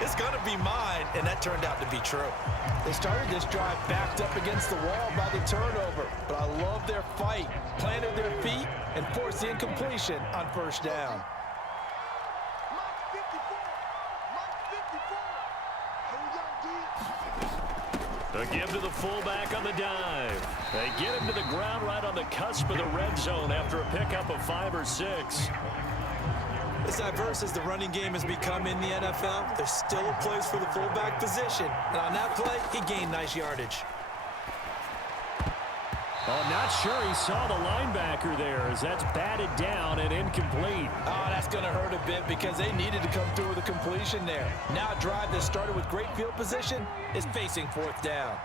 It's going to be mine, and that turned out to be true. They started this drive backed up against the wall by the turnover, but I love their fight. Planted their feet and forced the incompletion on first down. The give to the fullback on the dive. They get him to the ground right on the cusp of the red zone after a pickup of 5 or 6. As diverse as the running game has become in the NFL, there's still a place for the fullback position. And on that play, he gained nice yardage. Oh, not sure he saw the linebacker there as that's batted down and incomplete. Oh, that's going to hurt a bit because they needed to come through with a completion there. Now a drive that started with great field position is facing fourth down.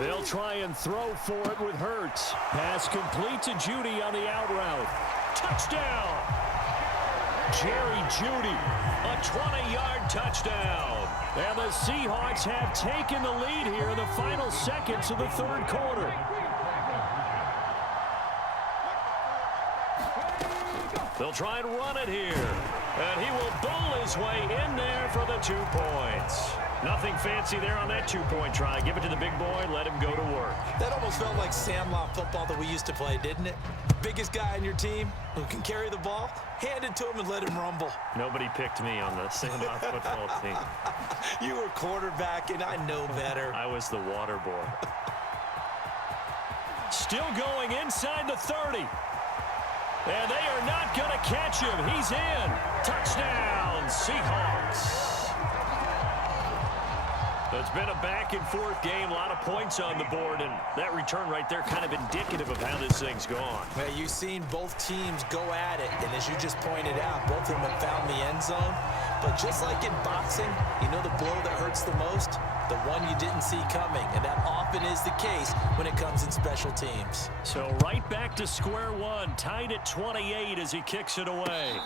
They'll try and throw for it with Hurts. Pass complete to Judy on the out route. Touchdown! Jerry Judy, a 20-yard touchdown. And the Seahawks have taken the lead here in the final seconds of the third quarter. They'll try and run it here. And he will bull his way in there for the 2 points. Nothing fancy there on that 2-point try. Give it to the big boy, let him go to work. That almost felt like Sandlot football that we used to play, didn't it? Biggest guy on your team who can carry the ball, hand it to him and let him rumble. Nobody picked me on the Sandlot football team. You were quarterback, and I know better. I was the water boy. Still going inside the 30. And they are not going to catch him. He's in. Touchdown, Seahawks. So it's been a back-and-forth game, a lot of points on the board, and that return right there kind of indicative of how this thing's gone. Well, you've seen both teams go at it, and as you just pointed out, both of them have found the end zone. But just like in boxing, you know the blow that hurts the most? The one you didn't see coming, and that often is the case when it comes in special teams. So right back to square one, tied at 28 as he kicks it away.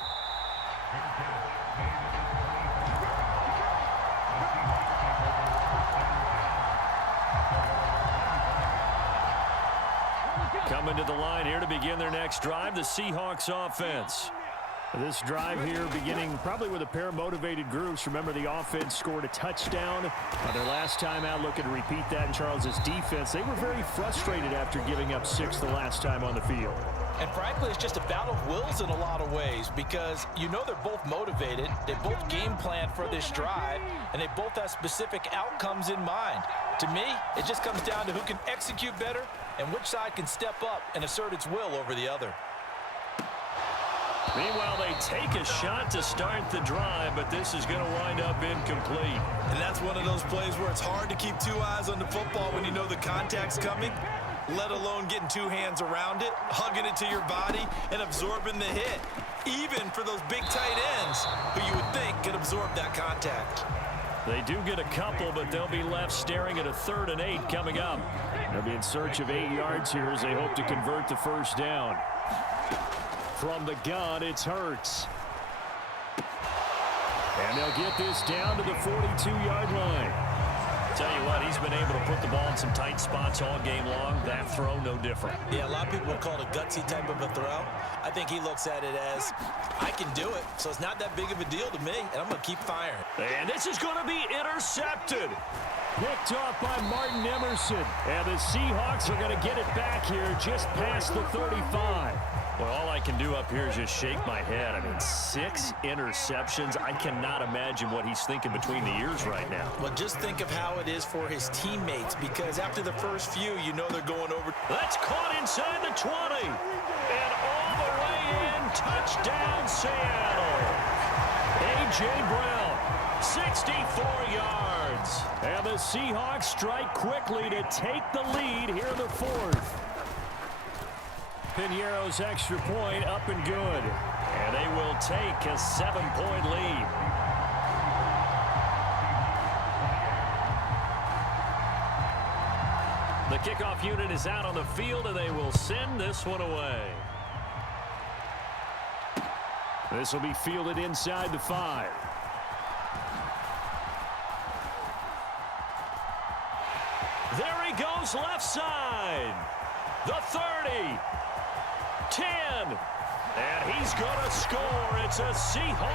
Coming to the line here to begin their next drive, the Seahawks offense. This drive here beginning probably with a pair of motivated groups. Remember, the offense scored a touchdown on their last time out. Looking to repeat that in Charles's defense. They were very frustrated after giving up 6 the last time on the field. And frankly, it's just a battle of wills in a lot of ways because you know they're both motivated. They both game plan for this drive, and they both have specific outcomes in mind. To me, it just comes down to who can execute better and which side can step up and assert its will over the other. Meanwhile, they take a shot to start the drive, but this is going to wind up incomplete. And that's one of those plays where it's hard to keep 2 eyes on the football when you know the contact's coming, let alone getting 2 hands around it, hugging it to your body, and absorbing the hit, even for those big tight ends who you would think could absorb that contact. They do get a couple, but they'll be left staring at a 3rd and 8 coming up. They'll be in search of 8 yards here as they hope to convert the first down. From the gun, it's Hurts. And they'll get this down to the 42-yard line. Tell you what, he's been able to put the ball in some tight spots all game long. That throw, no different. Yeah, a lot of people would call it a gutsy type of a throw. I think he looks at it as, I can do it, so it's not that big of a deal to me, and I'm going to keep firing. And this is going to be intercepted. Picked off by Martin Emerson. And the Seahawks are going to get it back here just past the 35. Well, all I can do up here is just shake my head. I mean, 6 interceptions. I cannot imagine what he's thinking between the ears right now. Well, just think of how it is for his teammates, because after the first few, you know they're going over. That's caught inside the 20. And all the way in, touchdown Seattle. A.J. Brown, 64 yards. And the Seahawks strike quickly to take the lead here in the 4th. Piñeiro's extra point up and good. And they will take a 7-point lead. The kickoff unit is out on the field, and they will send this one away. This will be fielded inside the 5. There he goes left side. The 30. 10. And he's going to score. It's a Seahawks.